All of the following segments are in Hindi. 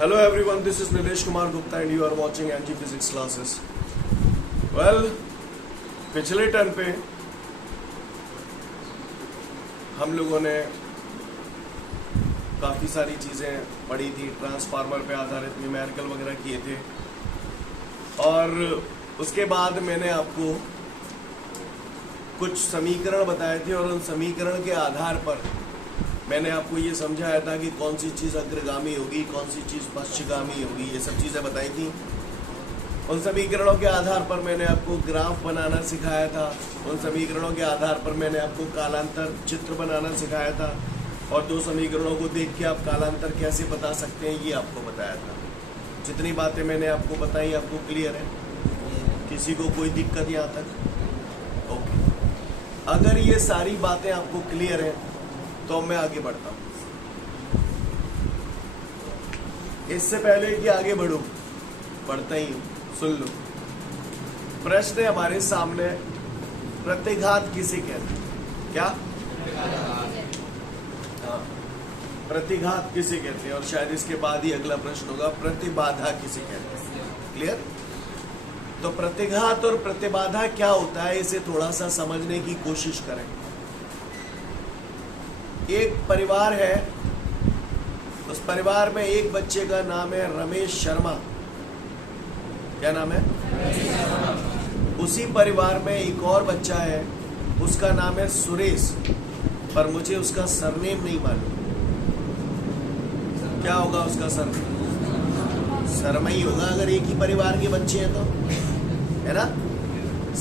Hello everyone, this is Nilesh Kumar Gupta and you are watching NG Physics classes. Well, पिछले टर्म पे हम लोगों ने काफ़ी सारी चीज़ें पढ़ी थी, ट्रांसफार्मर पे आधारित न्यूमेरिकल वगैरह किए थे और उसके बाद मैंने आपको कुछ समीकरण बताए थे और उन समीकरण के आधार पर मैंने आपको ये समझाया था कि कौन सी चीज़ अग्रगामी होगी, कौन सी चीज़ पश्चगामी होगी, ये सब चीज़ें बताई थी। उन समीकरणों के आधार पर मैंने आपको ग्राफ बनाना सिखाया था। उन समीकरणों के आधार पर मैंने आपको कालांतर चित्र बनाना सिखाया था और दो समीकरणों को देख के आप कालांतर कैसे बता सकते हैं ये आपको बताया था। जितनी बातें मैंने आपको बताई आपको क्लियर है? किसी को कोई दिक्कत यहाँ तक? ओके, अगर ये सारी बातें आपको क्लियर है तो मैं आगे बढ़ता हूं। इससे पहले कि आगे बढ़ूं, बढ़ता ही हूं, सुन लो। प्रश्न है हमारे सामने, प्रतिघात किसे कहते हैं? क्या? हाँ, प्रतिघात किसे कहते हैं? और शायद इसके बाद ही अगला प्रश्न होगा, प्रतिबाधा किसे कहते हैं? क्लियर? तो प्रतिघात और प्रतिबाधा क्या होता है, इसे थोड़ा सा समझने की कोशिश करें। एक परिवार है, उस परिवार में एक बच्चे का नाम है रमेश शर्मा। क्या नाम है? उसी परिवार में एक और बच्चा है, उसका नाम है सुरेश, पर मुझे उसका सरनेम नहीं मालूम। क्या होगा उसका सरनेम? शर्मा ही होगा अगर एक ही परिवार के बच्चे हैं तो, है ना?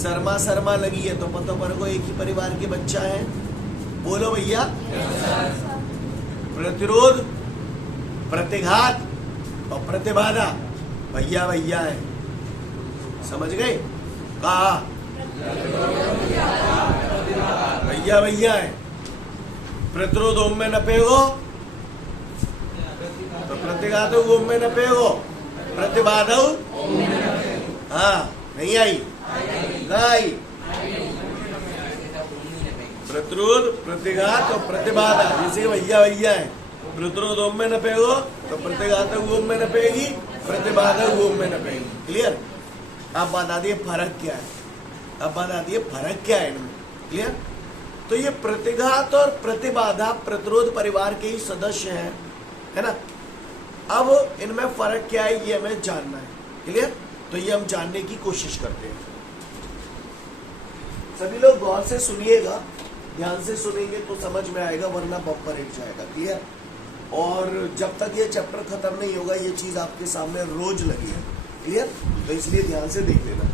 शर्मा शर्मा लगी है तो पता पर को एक ही परिवार के बच्चा है। बोलो भैया। प्रतिरोध, प्रतिघात और प्रतिबाधा भैया भैया है, समझ गए? कहा भैया भैया है। प्रतिरोध ओम में नपेगो तो प्रतिघात ओम में नपेगो, प्रतिबाधा हाँ नहीं आई, कहा आई? प्रतिरोध, प्रतिघात और प्रतिबाधा, जैसे भैया भैया है। प्रतिरोध ओम में नपेगो तो प्रतिघात ओम में नपेगी, प्रतिबाधा ओम में नपेगी। क्लियर? अब बता दिए फर्क क्या है, अब बता दिए फर्क क्या है इनमें। क्लियर? तो ये प्रतिघात और प्रतिबाधा प्रतिरोध परिवार के ही सदस्य हैं, है ना? अब इनमें फर्क क्या है ये हमें जानना है। क्लियर? तो ये हम जानने की कोशिश करते हैं। सभी लोग गौर से सुनिएगा, ध्यान से सुनेंगे तो समझ में आएगा, वरना बम्पर हिट जाएगा। क्लियर? और जब तक ये चैप्टर खत्म नहीं होगा ये चीज आपके सामने रोज लगी है। क्लियर? तो इसलिए ध्यान से देख लेना।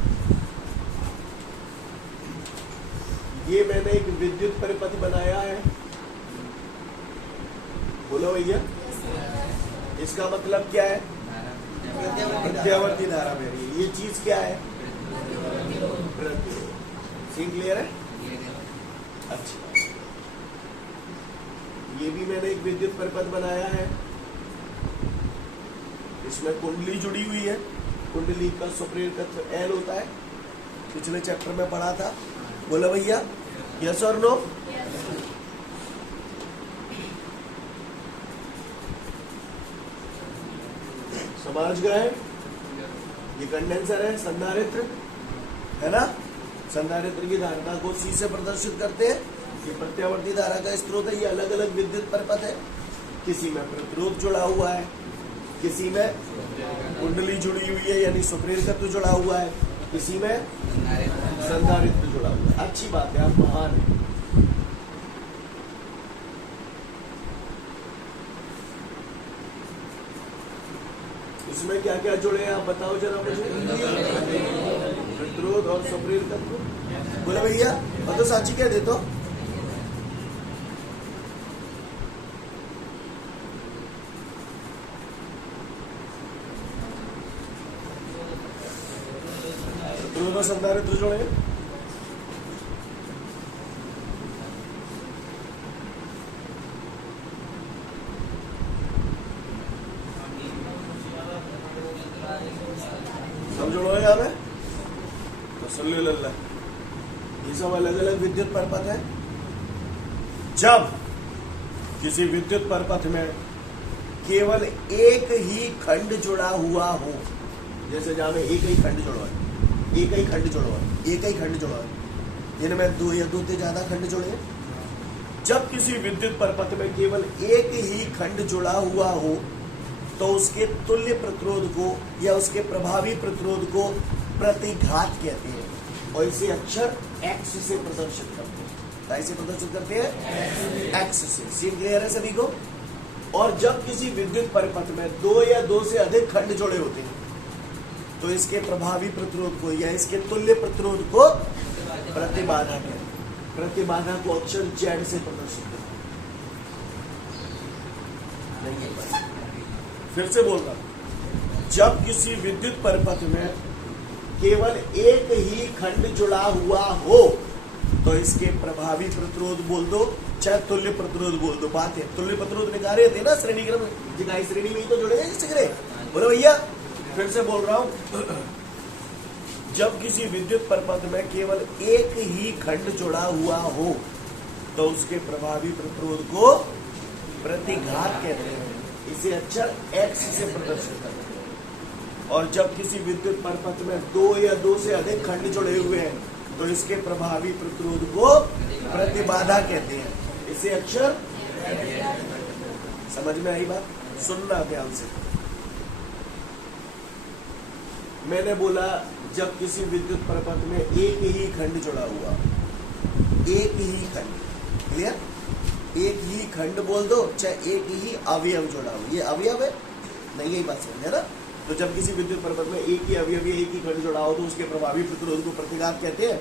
ये मैंने एक विद्युत परिपथ बनाया है, बोलो भैया। इसका मतलब क्या है? प्रत्यावर्ती धारा बह रही है। ये चीज क्या है? सीन क्लियर है? अच्छा, ये भी मैंने एक विद्युत परिपथ बनाया है, इसमें कुंडली जुड़ी हुई है। कुंडली का सुप्रेरकत्व L होता है, पिछले चैप्टर में पढ़ा था। बोला भैया, यस और नो? समाज ग्रहण, ये कंडेंसर है, संधारित्र है ना? संधारित्र की धारणा को C से प्रदर्शित करते हैं। ये प्रत्यावर्ती धारा का स्रोत है। ये अलग अलग विद्युत परिपथ है, किसी में प्रतिरोध जुड़ा हुआ है, किसी में कुंडली जुड़ी हुई है यानी सुप्रेरकत्व जुड़ा हुआ है, किसी में संधारित्र जुड़ा हुआ है। अच्छी बात है, आप महान हैं। इसमें क्या क्या जुड़े हैं आप बताओ जरा मुझे। प्रतिरोध और सुप्रेरकत्व। बोले भैया, और तो साची क्या देते हो? प्रतिरोध और संधारित्र जुड़े हैं। समझो यहाँ पे तो सुन लो लल्ला, ये सब अलग अलग विद्युत परिपथ है। जब किसी विद्युत परिपथ में केवल एक ही खंड जुड़ा हुआ हो, जैसे जहां में एक ही खंड जुड़ा है, एक ही खंड जुड़ा है, एक ही खंड जुड़ा है, जिनमें दो या दो से ज्यादा खंड जुड़े हैं। जब किसी विद्युत परपथ में केवल एक ही खंड जुड़ा हुआ हो तो उसके तुल्य प्रतिरोध को या उसके प्रभावी प्रतिरोध को प्रतिघात कहते हैं, और इसे अक्षर एक्स से प्रदर्शित करते हैं। कैसे प्रदर्शित करते हैं? एक्स से। सीन क्लियर है सभी को? और जब किसी विद्युत परिपथ में दो या दो से अधिक खंड जुड़े होते हैं तो इसके प्रभावी प्रतिरोध को या इसके तुल्य प्रतिरोध को प्रतिबाधा कहते हैं। प्रतिबाधा को अक्षर जेड से प्रदर्शित करते हैं। फिर से बोल रहा हूं, जब किसी विद्युत परिपथ में केवल एक ही खंड जुड़ा हुआ हो तो इसके प्रभावी प्रतिरोध बोल दो चाहे तुल्य प्रतिरोध बोल दो, बात है। तुल्य प्रतिरोध निकाले थे ना श्रेणी क्रम, जिकाई श्रेणी में ही तो जुड़ेगा जिससे करे। बोलो भैया, फिर से बोल रहा हूं, जब किसी विद्युत परिपथ में केवल एक ही खंड जुड़ा हुआ हो तो उसके प्रभावी प्रतिरोध को प्रतिघात कहते हैं, इसे अक्षर एक्स से प्रदर्शित करते हैं। और जब किसी विद्युत परिपथ में दो या दो से अधिक खंड जुड़े हुए हैं तो इसके प्रभावी प्रतिरोध को प्रतिबाधा कहते हैं, इसे अक्षर। समझ में आई बात? सुनना ध्यान से। मैंने बोला जब किसी विद्युत परिपथ में एक ही खंड जुड़ा हुआ, एक ही खंड, क्लियर? एक ही खंड बोल दो चाहे एक ही अवयव जुड़ा हो, ये अवयव है नहीं, यही बात समझ है ना? तो जब किसी विद्युत परिपथ में एक ही अवयव एक ही खंड जुड़ा हो तो उसके प्रभावी प्रतिरोध को प्रतिघात कहते हैं,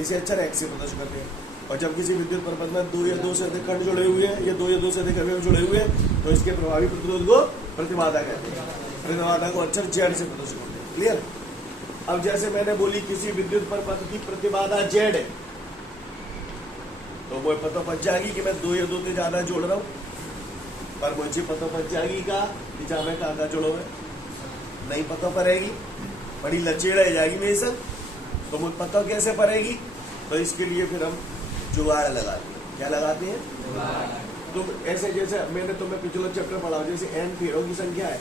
इसे अक्षर एक्स से प्रदर्शित करते हैं। और जब किसी विद्युत परिपथ में दो या दो से अधिक खंड जुड़े हुए हैं या दो या दो से अधिक अवयव जुड़े हुए हैं तो इसके प्रभावी प्रतिरोध को प्रतिबाधा कहते हैं, प्रतिबाधा को अक्षर जेड से प्रदर्शित करते हैं। क्लियर? अब जैसे मैंने बोली किसी विद्युत परिपथ की प्रतिबाधा जेड है तो मुझे पता पड़ जाएगी कि मैं दो या दो से ज्यादा जोड़ रहा हूं, पर मुझे पता पड़ जाएगी का जहां मैं कहा जुड़ो है नहीं पता पड़ेगी, बड़ी लचेड़ रह जाएगी मेरी सब, तो मुझे पता कैसे पड़ेगी? तो इसके लिए फिर हम जुगाड़ लगाते हैं। क्या लगाते हैं? तुम ऐसे जैसे मैंने तुम्हें पिछला चैप्टर पढ़ा, जैसे एन फेरों की संख्या है,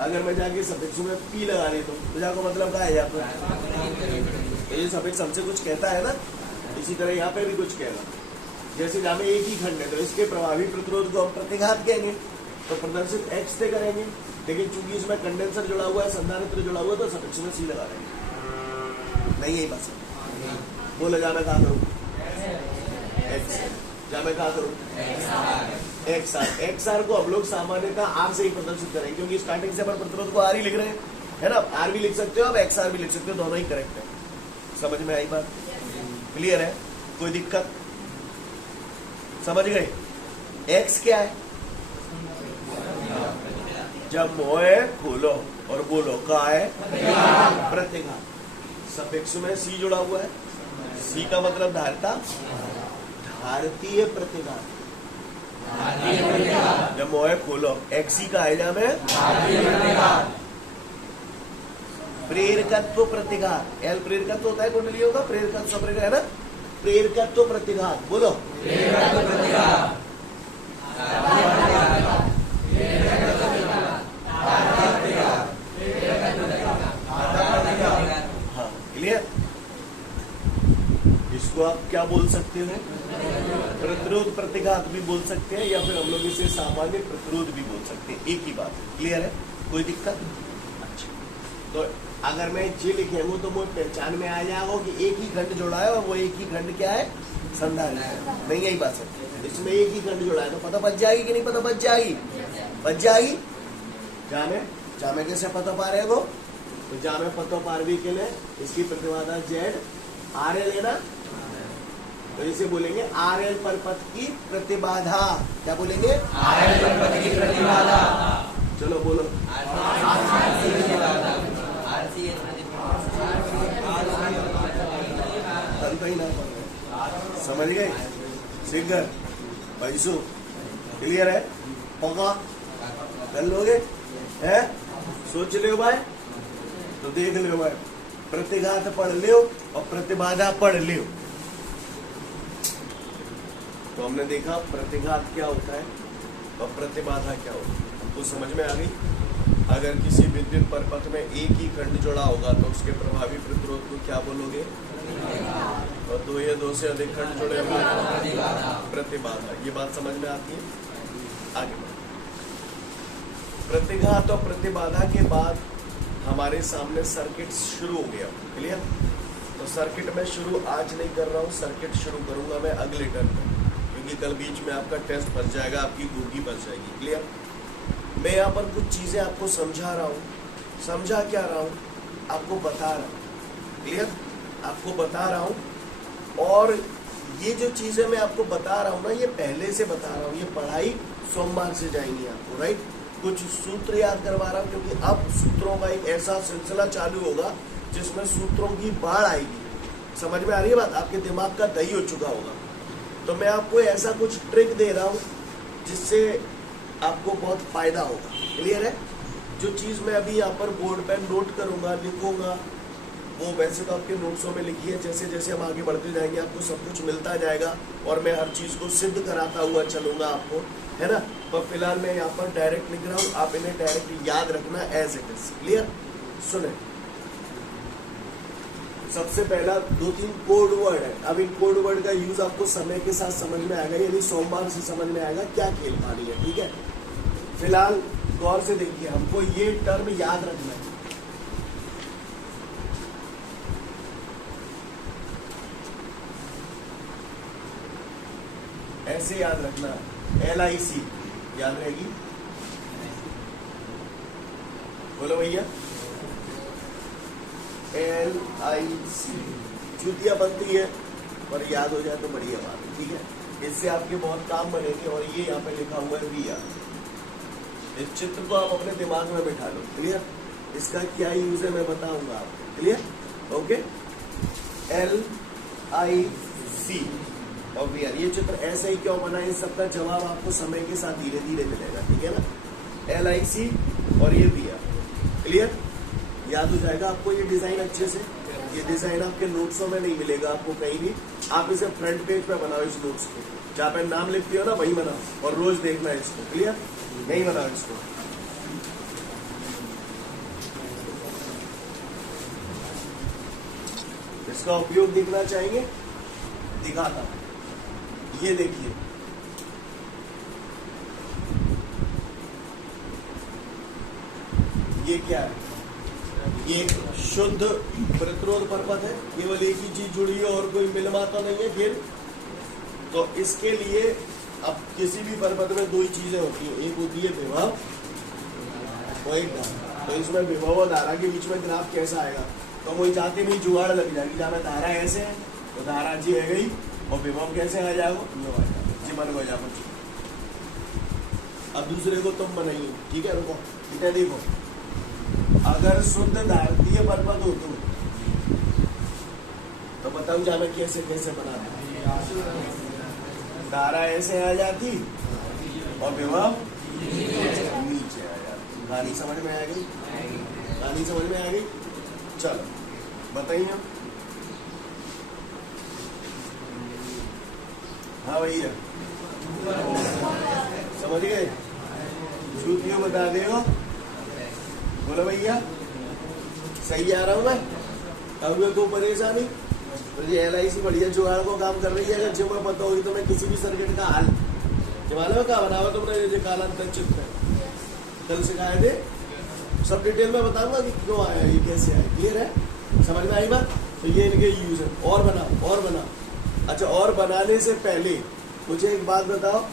अगर मैं जाके सफिक्स में पी लगा देता हूँ तो जाको मतलब क्या है? आपको ये सफिक्स हमसे कुछ कहता है ना, इसी तरह यहाँ पे भी कुछ कहना। जैसे जहाँ में एक ही खंड है तो इसके प्रभावी प्रतिरोध को हम प्रतिघात कहेंगे, तो प्रदर्शित एक्स से करेंगे, लेकिन चूंकि इसमें कंडेंसर जुड़ा हुआ है, संधारित्र जुड़ा हुआ है, तो सफिक्स में सी लगा देंगे। नहीं यही बात बोले, जा मैं कहा करूँ एक्स, जा मैं कहा करूँ एक्स आर। एक्स आर को हम लोग सामान्यतः आर से ही प्रदर्शित करेंगे क्योंकि स्टार्टिंग से अपन प्रतिरोध को आर ही लिख रहे हैं, है ना? आर भी लिख सकते हो, अब एक्स आर भी लिख सकते हो, दोनों ही करेक्ट है। समझ में आई बात? क्लियर है? कोई दिक्कत? समझ गए? एक्स क्या है? जब मोए खोलो और बोलो का है प्रतिघात। सफिक्स में सी जुड़ा हुआ है, सी का मतलब धारता, भारतीय प्रतिघात। जब मोए खोलो एक्सी का है, जहां में प्रेरकत्व प्रतिघात। एल प्रेरकत्व होता है कुंडलियों का, प्रेरकत्व सप्रेरक है ना, प्रेरकत्व प्रतिघात। बोलो हाँ, क्लियर? इसको आप क्या बोल सकते हो? प्रतिरोध प्रतिघात भी बोल सकते हैं, या फिर हम लोग इसे सामान्य प्रतिरोध भी बोल सकते हैं, एक ही बात है। क्लियर है? कोई दिक्कत? अच्छा, तो अगर मैं ये लिखे हूँ तो मुझे पहचान में आ जाएगा कि एक ही खंड जोड़ा है, और वो एक ही खंड क्या है? संधारित्र। नहीं यही बात है, इसमें एक ही खंड जोड़ा है तो पता बच जाएगी कि नहीं पता बच जाएगी? बच जाएगी। जामे कैसे पता पा रहे हो? तो जामे पता पारवी के लिए इसकी प्रतिबाधा जेड आर एल है ना, तो इसे बोलेंगे आर एल परिपथ की प्रतिबाधा। क्या बोलेंगे? आर एल परिपथ की प्रतिबाधा। चलो बोलो ही ना, समझ गए? सिंगर पैसो क्लियर है? होगा कर लोगे? है? सोच लियो भाई, तो देख लियो भाई, प्रतिघात पढ़ लियो और प्रतिबाधा पढ़ लियो। तो हमने देखा प्रतिघात क्या होता है और प्रतिबाधा क्या होता है। तो समझ में आ गई। अगर किसी विद्युत परपथ में एक ही खंड जुड़ा होगा तो उसके प्रभावी प्रतिरोध को क्या बोलोगे? और दो या दो से अधिक खंड जुड़े होंगे प्रतिबाधा। ये बात समझ में आती है? आगे प्रतिघात और प्रतिबाधा के बाद हमारे सामने सर्किट शुरू हो गया। क्लियर? तो सर्किट में शुरू आज नहीं कर रहा हूँ, सर्किट शुरू करूंगा मैं अगले टर्म में, क्योंकि कल बीच में आपका टेस्ट फंस जाएगा, आपकी गुगी फंस जाएगी। क्लियर? मैं यहाँ पर कुछ चीजें आपको समझा रहा हूँ। समझा क्या रहा हूँ? आपको बता रहा हूँ। क्लियर? आपको बता रहा हूँ। और ये जो चीजें मैं आपको बता रहा हूँ ना, ये पहले से बता रहा हूँ। ये पढ़ाई सोमवार से जाएंगी आपको, राइट? कुछ सूत्र याद करवा रहा हूँ, क्योंकि अब सूत्रों का एक ऐसा सिलसिला चालू होगा जिसमें सूत्रों की बाढ़ आएगी। समझ में आ रही है बात? आपके दिमाग का दही हो चुका होगा। तो मैं आपको ऐसा कुछ ट्रिक दे रहा हूँ जिससे आपको बहुत फायदा होगा। क्लियर है? जो चीज मैं अभी यहाँ पर बोर्ड पे नोट करूंगा, लिखूंगा, वो वैसे तो आपके नोट्सों में लिखी है। जैसे जैसे हम आगे बढ़ते जाएंगे आपको सब कुछ मिलता जाएगा और मैं हर चीज को सिद्ध कराता हुआ चलूंगा आपको, है ना? पर फिलहाल मैं यहाँ पर डायरेक्ट लिख रहा हूँ, आप इन्हें डायरेक्ट याद रखना एज इट इज। क्लियर? सुने, सबसे पहला 2-3 कोड वर्ड है। अब इन कोड वर्ड का यूज आपको समय के साथ समझ में आएगा, यानी सोमवार से समझ में आएगा क्या खेल पानी है। ठीक है? फिलहाल गौर से देखिए, हमको ये टर्म याद रखना है। ऐसे याद रखना, LIC याद रहेगी। बोलो भैया, LIC चूतिया बनती है पर याद हो जाए तो बढ़िया बात है। ठीक है? इससे आपके बहुत काम बनेंगे। और ये यहाँ पे लिखा हुआ है VR, इस चित्र को आप अपने दिमाग में बिठा लो। क्लियर? इसका क्या यूज है मैं बताऊंगा आपको। क्लियर? ओके? LIC और VR, ये चित्र ऐसे ही क्यों बना, इस सबका जवाब आपको समय के साथ धीरे धीरे मिलेगा। ठीक है ना? LIC और ये VR। क्लियर? याद हो जाएगा आपको ये डिजाइन अच्छे से। ये डिजाइन आपके नोट्सों में नहीं मिलेगा आपको कहीं भी। आप इसे फ्रंट पेज पे बनाओ, इस नोट्स को जहाँ पे नाम लिखती हो ना वही बनाओ और रोज देखना है इसको। क्लियर? नहीं बनाओ इसको। इसका उपयोग दिखना चाहिए, दिखाता हूं। ये देखिए, ये क्या है? ये शुद्ध प्रतिरोध परपथ है, केवल एक ही चीज जुड़ी है और कोई मिलमा तो नहीं है। फिर तो इसके लिए अब किसी भी परपथ में दो ही चीजें होती है, एक होती है विभव और एक धारा। तो इसमें विभव और धारा के बीच में ग्राफ कैसा आएगा? तो वही जाते भी जुगाड़ लग जाएगी। जहाँ धारा ऐसे है तो धारा जी है गई और विभव कैसे आ जाएगा? जी मन हो जाओ। अब दूसरे को तुम बनाइए। ठीक है? रुको, इतना देखो, अगर शुद्ध धारतीय परपथ हो तो बताऊं जा मैं कैसे कैसे बना। धारा ऐसे आ जाती और विभव नीचे आ जाती। कहानी समझ में आ गई? कहानी समझ में आ गई? चलो बताइए। हाँ भैया, समझ गए? झूठ क्यों बता देगा? बोलो भैया, सही आ रहा हूँ मैं? अब कोई परेशानी? मुझे LIC बढ़िया जुगाड़ को काम कर रही है। अगर जो मैं पता होगी तो मैं किसी भी सर्किट का हल मालूम है क्या बनावा तुमने, ये कालांतर चित्र कल सिखाए थे, सब डिटेल में बताऊंगा कि क्यों आया, ये कैसे आया। क्लियर है? समझ में आई बात? तो ये इनके यूज है। और बना। अच्छा, और बनाने से पहले मुझे एक बात बताओ।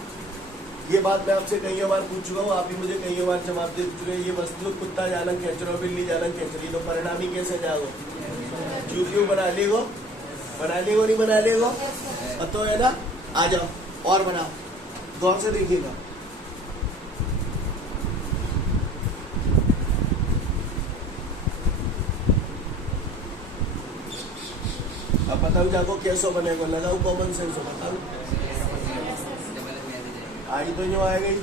ये बात मैं आपसे कई बार पूछ चुका हूँ, आप भी मुझे कई बार जवाब दे चुके हैं। ये वस्तु कुत्ता जालन खेच रहा, बिल्ली जालन खेच रही, तो परिणामी कैसे जाओ? क्यों बना लेगो नहीं बना लेगो? तो है ना? आ जाओ और बनाओ, गौर से देखिएगा। अब बताओ जाको कैसो बनेगा, लगाओ कॉमन सेंस हो, बताओ। आज तो जो आ गई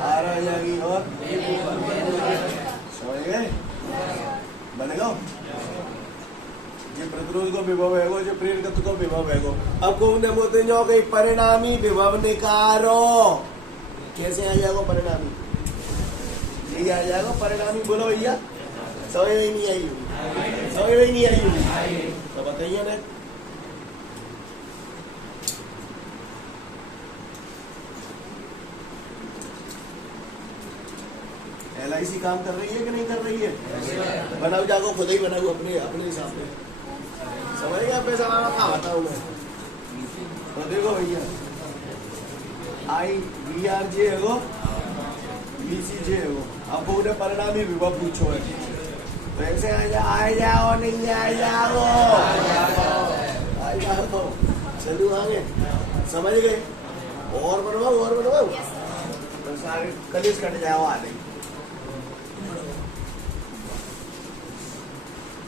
आ रहा जाएगी और समझ गए? बनेगा ये प्रतिरोध को विभव है, जो प्रेरकत्व को विभव है। अब को ने बोलते जो गई परिणामी विभव निकारो, कैसे आ जाएगा परिणामी? यही आ जाएगा परिणामी। बोलो भैया, समझ में नहीं आई होगी, समझ में नहीं आई होगी तो बताइए ना। LIC काम कर रही है कि नहीं कर रही है? बनाओ, जाको खुद ही बनाओ अपने अपने हिसाब से। समझ गया? पैसा वाला कहाँ बताऊँ मैं? तो देखो भैया, IVRJ है वो, VCJ है वो। अब वो परिणामी विभव पूछो है, तो ऐसे आ जाओ नहीं आ जाओ, आ जाओ, चलो आगे। समझ गए? और बनवाओ, और बनवाओ, तो सारे कलेश कट जाओ। आ नहीं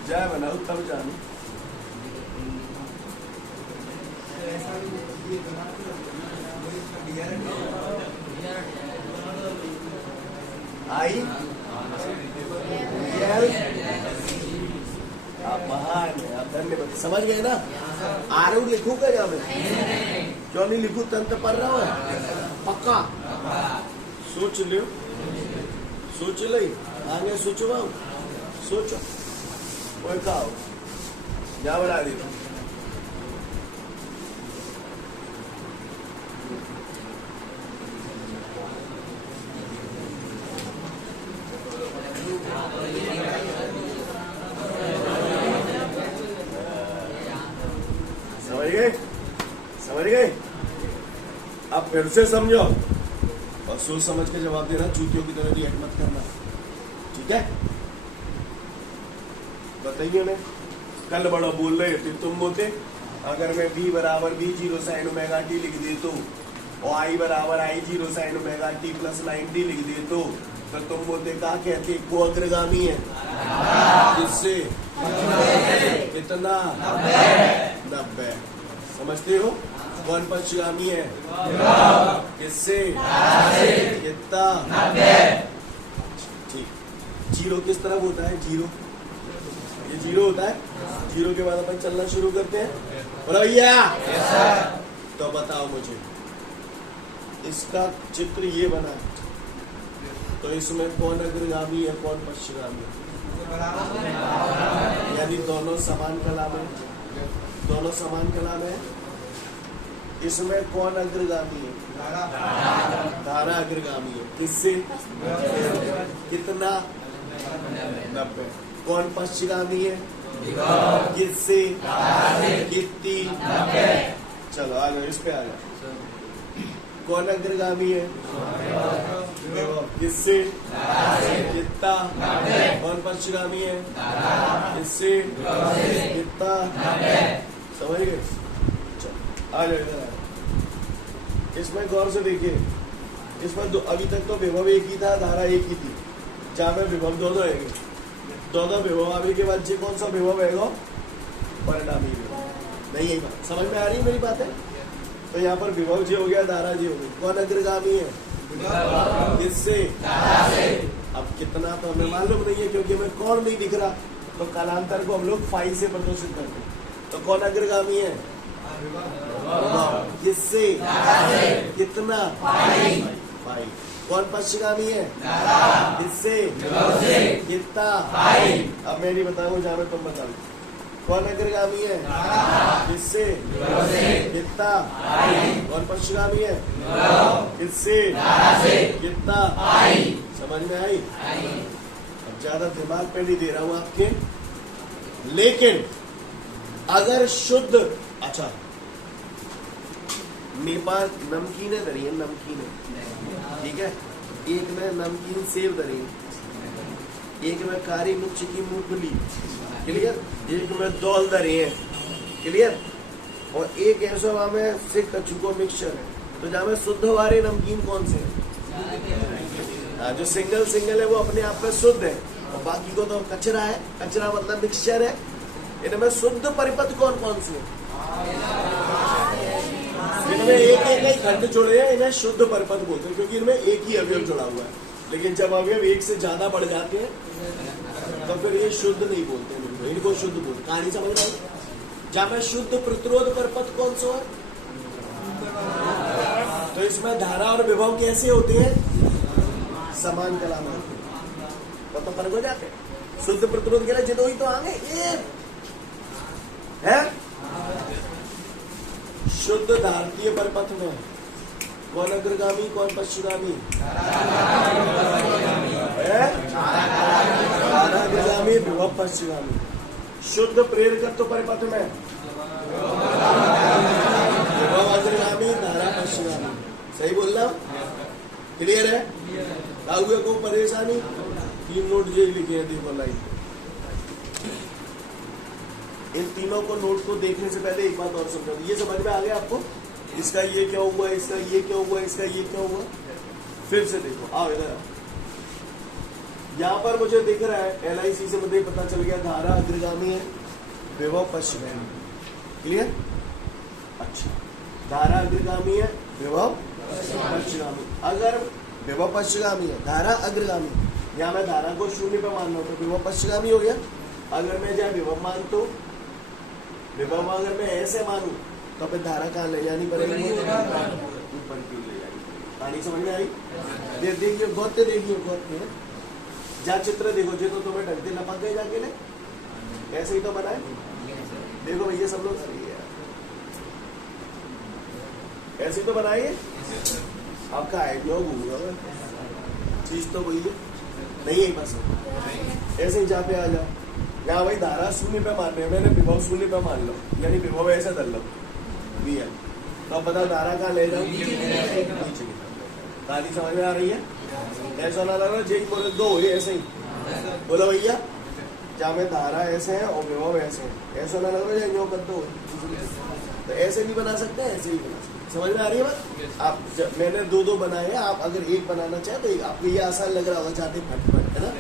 जाए बनाओ तब जानो। आई आप महान है, आप धन्यवाद। समझ गए ना? आरू लिखू क्या यहाँ में? क्यों नहीं लिखू? तंत्र पढ़ रहा हूँ पक्का। सोच लो, सोच लो, आगे सोचो, सोचो कोई का हो जा बना दी। समझ गए? समझ गए? अब फिर से समझो और सोच समझ के जवाब देना, चूतियों की तरह रिएक्ट मत करना, ठीक है? बताइए ना, कल बड़ा बोल रहे थे तुम बोलते, अगर मैं B बराबर B0 sin ओमेगा t लिख दे तो, और I बराबर I0 sin omega t plus 90 लिख दे तो तुम बोलते क्या कहते? को अग्रगामी है, किससे? कितना? 90। समझते हो? कौन पश्चिगामी है? किससे? कितना? ठीक। जीरो किस तरफ होता है? जीरो, ये जीरो होता है। जीरो के बाद अपन चलना शुरू करते हैं। बोलो भैया, तो बताओ मुझे, इसका चित्र ये बना, तो इसमें कौन अग्रगामी है, कौन पश्चिगामी है? यानी दोनों समान कला में, दोनों समान कला में। इसमें कौन अग्रगामी है? धारा अग्रगामी है। किससे? कितना? 90। कौन पश्चिगामी है? किससे? कितनी? चलो आ जाओ, इस पे आ जाओ। कौन अग्रगामी है? किससे? कितना? कौन पश्चिगामी है? किससे? कितना? समझ गए? आ जाओ। इसमें गौर से देखिए, इसमें अभी तक तो विभव एक ही था, धारा एक ही थी। जहाँ में विभव दो है, दो विभव आने के बाद कौन सा विभव है? परिणामी विभव। नहीं है? समझ में आ रही है मेरी बात है? तो यहाँ पर विभव जी हो गया, धारा जी हो गई। कौन अग्रगामी है? किससे? अब कितना तो हमें मालूम नहीं है, क्योंकि हमें कौन नहीं दिख रहा, तो कालांतर को हम लोग फाई से प्रदर्शित करते हैं। तो कौन अग्रगामी है? किससे? कितना? फाई। कौन पश्चिगामी है? किससे? कितना? अब मैं नहीं बताऊँ, जहाँ में तुम बताओ। कौन अग्रगामी है? किससे? कितना? कौन पश्चिगामी है? किससे? कितना? समझ में आई? अब ज्यादा दिमाग पे नहीं दे रहा हूं आपके, लेकिन अगर शुद्ध, अच्छा मेरे पास नमकीन है धरी है, नमकीन है, ठीक है। एक में नमकीन सेब धरी है, एक में कारी मिर्च की मूंगफली, क्लियर। एक में दौल धरी है, क्लियर। और एक ऐसा में से कच्चू को मिक्सचर है। तो जहाँ में शुद्ध वाले नमकीन कौन से है? जो सिंगल सिंगल है वो अपने आप में शुद्ध है, और बाकी को तो कचरा है। कचरा मतलब मिक्सचर है। इनमें शुद्ध परिपथ कौन कौन से है? इनमें एक एक खंड जुड़े हैं, इन्हें शुद्ध परिपथ बोलते हैं, क्योंकि इनमें एक ही अवयव जुड़ा हुआ है। लेकिन जब अवयव एक से ज्यादा बढ़ जाते हैं तो फिर ये शुद्ध नहीं बोलते हैं, इनको शुद्ध बोलते। कहानी समझ रहे हो? जहाँ में शुद्ध प्रतिरोध परिपथ कौन सा है? तो इसमें धारा और विभव कैसे होते हैं? समान कला में तो फर्क हो जाते हैं। शुद्ध प्रतिरोध के लिए जितो ही तो आगे ये है। शुद्ध धारतीय परिपथ में कौन अग्रगामी कौन पश्चिमगामी है? धारा अग्रगामी विभव पश्चिमगामी। शुद्ध प्रेरकत्व परिपथ में विभव अग्रगामी धारा पश्चिमगामी। सही बोल रहा? क्लियर है? कागुए को परेशानी 3 नोट जे लिखे हैं, देखो लाइन। इन तीनों को नोट को देखने से पहले एक बात और समझो। ये समझ में आ गया आपको? इसका ये क्या हुआ, इसका ये क्या हुआ, इसका ये क्या हुआ? फिर से देखो, आओ इधर आओ। यहाँ पर मुझे दिख रहा है LIC से मुझे पता चल गया धारा अग्रगामी है, विभव पश्चिमगामी। क्लियर? अच्छा, धारा अग्रगामी है, विभव पश्चिमगामी। अगर विभव पश्चिमगामी है, धारा अग्रगामी, या मैं धारा को 0 पे मान रहा हूं तो विभव पश्चिमगामी हो गया। अगर मैं चाहे विभव मानता हूं, विभव अगर मैं ऐसे मानूं तो फिर धारा कहाँ ले जानी पड़ेगी? ऊपर क्यों ले जानी? कहानी समझ में आई? देखिए बहुत देखिए बहुत जा चित्र देखो जे तो तुम्हें ढंग से लपक गए जाके ले, ऐसे ही तो बनाए। देखो भैया सब लोग सही है, ऐसे ही तो बनाएंगे। आपका आइडिया होगा चीज तो वही है नहीं है, बस ऐसे ही जा पे आ जाओ। यहाँ भाई धारा 0 पे मान रहे हैं, मैंने विभव 0 पे मान लो, यानी विभव ऐसे धर लो भी है, तो अब बताओ धारा कहाँ ले जाओ? नीचे। कहानी समझ में आ रही है? ऐसा ना लगा जे बोले 2 हो ऐसे ही बोलो भैया, जहाँ में धारा ऐसे है और विभव ऐसे है, ऐसा ना लगा जो कर 2 तो ऐसे नहीं बना सकते, ऐसे ही बना सकते। समझ में आ रही है बात? आप मैंने 2 बनाए, आप अगर एक बनाना चाहे तो आपको ये आसान लग रहा होगा चाहते फट है ना,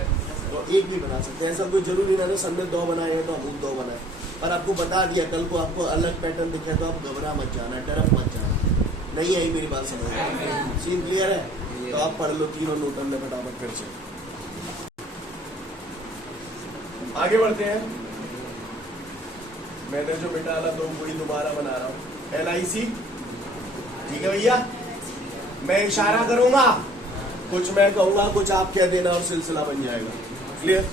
तो एक भी बना सकते हैं। ऐसा कोई जरूरी नहीं है संडे 2 बनाए हैं तो हम 2 बनाए, पर आपको बता दिया कल को आपको अलग पैटर्न दिखे तो आप घबरा मत जाना, डर मत जाना। नहीं आई मेरी बात समझ में? सीन क्लियर है? तो आप पढ़ लो तीनों नोटन में फटाफट फिर से आगे बढ़ते हैं। मैंने जो मिटाला तो वही दोबारा बना रहा हूँ। LIC ठीक है भैया, मैं इशारा करूंगा, कुछ मैं कहूंगा, कुछ आप कह देना और सिलसिला बन जाएगा। क्लियर?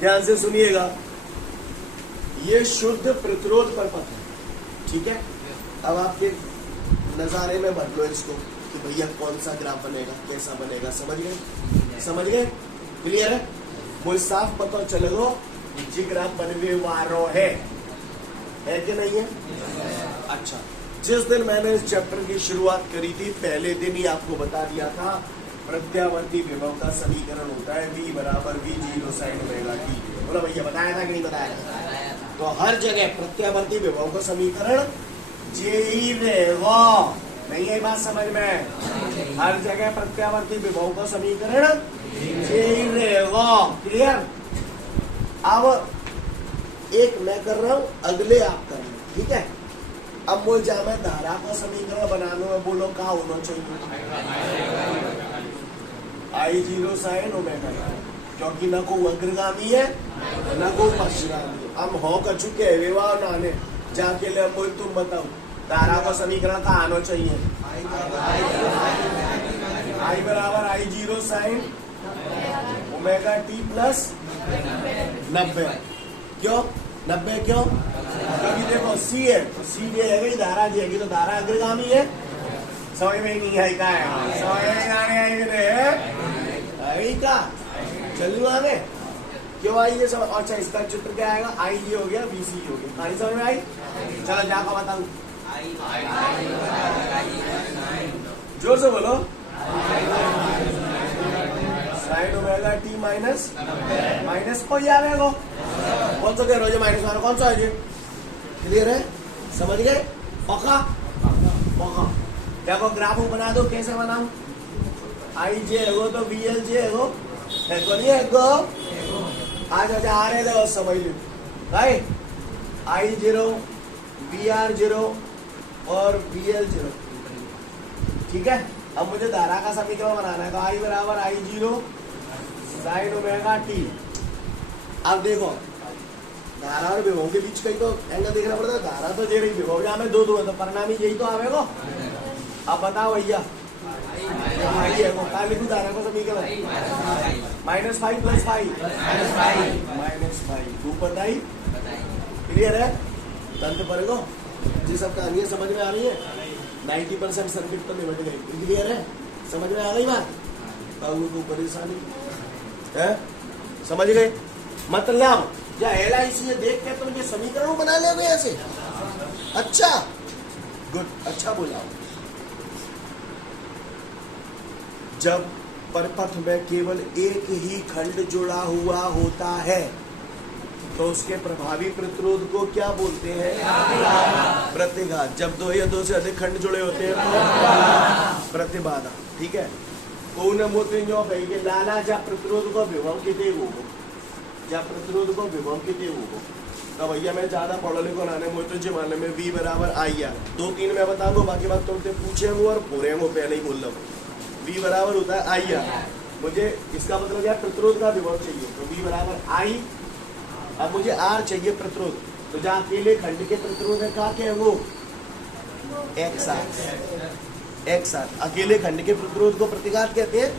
ध्यान से सुनिएगा। ये शुद्ध प्रतिरोध परिपथ है, ठीक है। अब आपके नजारे में भर लो इसको कि भैया कौन सा ग्राफ बनेगा, कैसा बनेगा। समझ गए? समझ गए? क्लियर है? वो साफ पता चलेगा जी ग्राफ बनने वालों है कि नहीं है? अच्छा, जिस दिन मैंने इस चैप्टर की शुरुआत करी थी पहले दिन ही आपको बता दिया था प्रत्यावर्ती विभव का समीकरण होता है V बराबर V0 sin ओमेगा t। बोला भैया बताया था कि नहीं बताया? तो हर जगह प्रत्यावर्ती विभव का समीकरण जे ही रहेगा। नहीं है बात समझ में? हर जगह प्रत्यावर्ती विभव का समीकरण जे ही रहेगा। क्लियर? अब एक मैं कर रहा हूं, अगले आप कर रहे हैं, ठीक है। अब बोल जा मैं धारा का समीकरण बनाने में बोलो क्या होना चाहिए? I0 sin ओमेगा, क्योंकि न को अग्रगामी है न को पश्चिमगामी है। हम हो कर चुके हैं विवाह नाने जाके ले बोल तुम बताओ धारा का समीकरण कहाँ आना चाहिए? I बराबर I0 sin omega t plus 90। क्यों 90? क्यों? क्योंकि देखो C है तो C ये है धारा जी है तो धारा अग्रगामी है। समझ में नहीं है क्या है? समझ में आने आई का चलू आगे क्यों आई ये सब। अच्छा इसका चित्र क्या आएगा? आई ये हो गया BC हो गया। कहानी समझ में आई? चलो जाकर बताऊं, जोर से बोलो। साइन ओमेगा t माइनस को यार है वो कौन सा कह रहे हो? माइनस वाला कौन सा है? क्लियर है? समझ गए? पक्का? पक्का। क्या को ग्राफ बना दो, कैसे बनाऊं? IJ है वो तो VLJ है वो है गो आज आ रहे थे समझ लो भाई। I0 VR0 और VL0 ठीक है। अब मुझे धारा का समीकरण बनाना है तो I बराबर I0 sin ओमेगा t। अब देखो धारा और विभव के बीच कहीं तो एंगल देखना पड़ता है। धारा तो जे रही विभव जहाँ में 2 है तो परिणामी यही तो आवेगा। अब बताओ भैया, कहा लिखू धारा का समीकरण -5 + 5 -5 तू बताई। क्लियर है? तंत्र पर को जी सब कहानियां समझ में आ रही है? 90% सर्किट तो निपट गई। क्लियर है? समझ में आ गई बात? कोई परेशानी है? समझ गए? मतलब या LIC देख के तुम ये समीकरण बना ले ऐसे। अच्छा गुड, अच्छा बोला। जब परपथ में केवल एक ही खंड जुड़ा हुआ होता है तो उसके प्रभावी प्रतिरोध को क्या बोलते हैं? प्रतिघात। जब 2 या 2 से अधिक खंड जुड़े होते हैं तो प्रतिबाधा। ठीक है? कोने मोते जो कहेंगे लाला जा प्रतिरोध को विभव कितने हो, या प्रतिरोध को विभव कितने हो। तो भैया मैं ज्यादा पढ़ो लिखो नाने मोते जो मान में V = IR 2-3 मैं बताऊंगा, बाकी बात तुमसे पूछे वो और पूरे वो पहले ही बोल रहा हूँ। V बराबर होता है IR। मुझे इसका मतलब क्या, प्रतिरोध का विभव चाहिए तो V = I। अब मुझे R चाहिए प्रतिरोध, तो जहाँ अकेले खंड के प्रतिरोध है कहा क्या वो XR। अकेले खंड के प्रतिरोध को प्रतिघात कहते हैं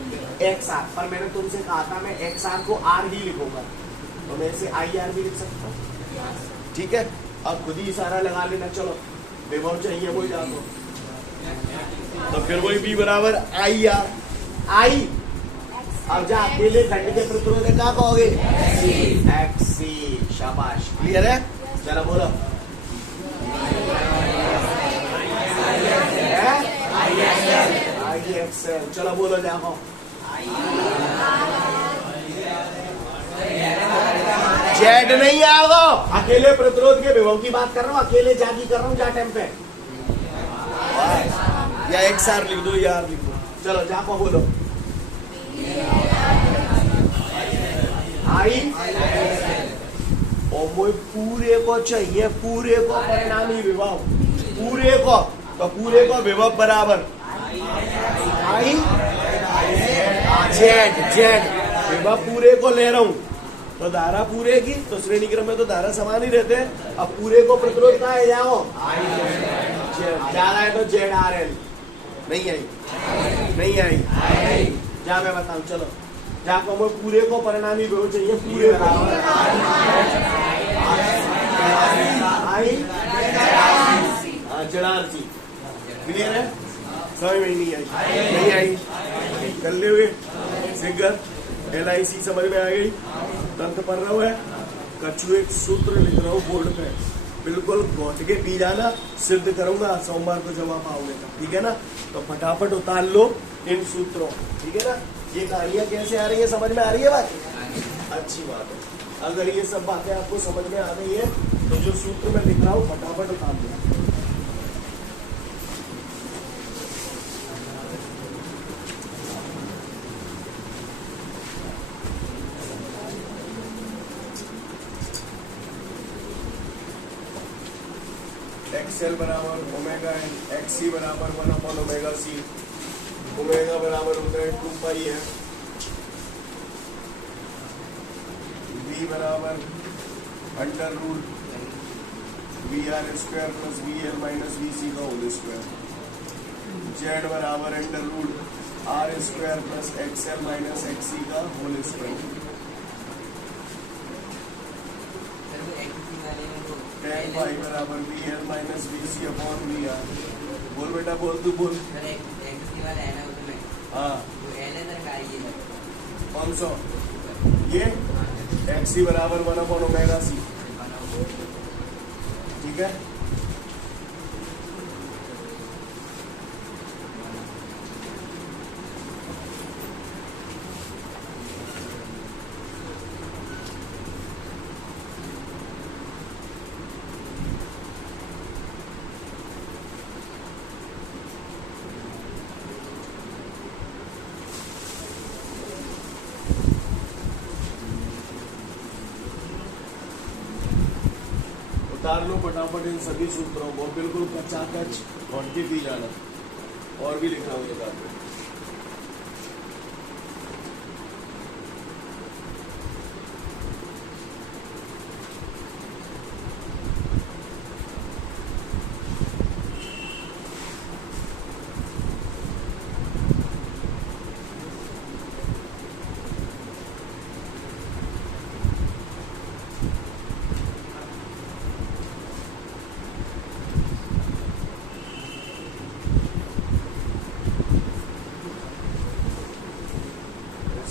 XR। पर मैंने तुमसे कहा था मैं XR को R ही लिखूंगा, तो मैं इसे IR भी लिख सकता हूँ। ठीक है? अब खुद ही इशारा लगा लेना। चलो विभव चाहिए वही जानो, तो फिर वही V = IR। I अब जहाँ अकेले खंड के प्रतिरोध है क्या कहोगे? XC। शाबाश। क्लियर है? चलो बोलो। IXL। चलो बोलो जाओ। जेड नहीं आओ, अकेले प्रतिरोध के विभव की बात कर रहा हूँ, अकेले जागी कर रहा हूँ जा टाइम पे। या XR लिख दो या R लिख दो। चलो जाको बोलो। आई और वो पूरे को चाहिए, पूरे को परिणामी विभव, पूरे को, तो पूरे को विभव बराबर आई जेड। विभव पूरे को ले रहा हूं तो धारा पूरे की, तो श्रेणी क्रम में तो धारा समान ही रहते हैं। अब पूरे को प्रतिरोध कहा है जाओ ज्यादा है तो ZRL। नहीं आई जा मैं बताऊं। चलो जाको मैं पूरे को परिणामी विभव चाहिए, पूरे ZRC। क्लियर है? समझ में नहीं आई कर ले हुए सिगर। LIC समझ में आ गई? तंत्र पढ़ रहा है, कछु एक सूत्र लिख रहा हूँ बोर्ड पे, बिल्कुल घोट के पी जाना, सिद्ध करूंगा सोमवार को जवाब आओगे। ठीक है ना? तो फटाफट उतार लो इन सूत्रों। ठीक है ना? ये कहानियां कैसे आ रही है, समझ में आ रही है बात? अच्छी बात है। अगर ये सब बातें आपको समझ में आ गई है तो जो सूत्र मैं लिख रहा हूँ फटाफट उतार दो। XL = omega N, XC = 1/ωc। Omega बराबर होता है 2π है। V = √VR² + VL - VC का whole square. Z = √R² + XL - XC का whole square. tan phi = VL - VC/VR। बोल बेटा बोल, तू बोल। हाँ कौन सा ये XC = 1/ωc। ठीक है? उतार लो फटाफट इन सभी सूत्रों को, बिल्कुल कच्चा-कच घोट के पी जाना। और भी लिखा हुआ है में।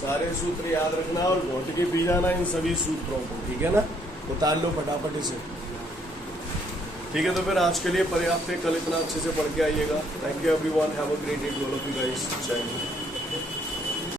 सारे सूत्र याद रखना और घोट के पी जाना इन सभी सूत्रों को, ठीक है ना। उतार लो फटाफट इसे, ठीक है। तो फिर आज के लिए पर्याप्त है, कल इतना अच्छे से पढ़ के आइएगा। Thank you everyone, have a great day to all of you guys. जय हिंद।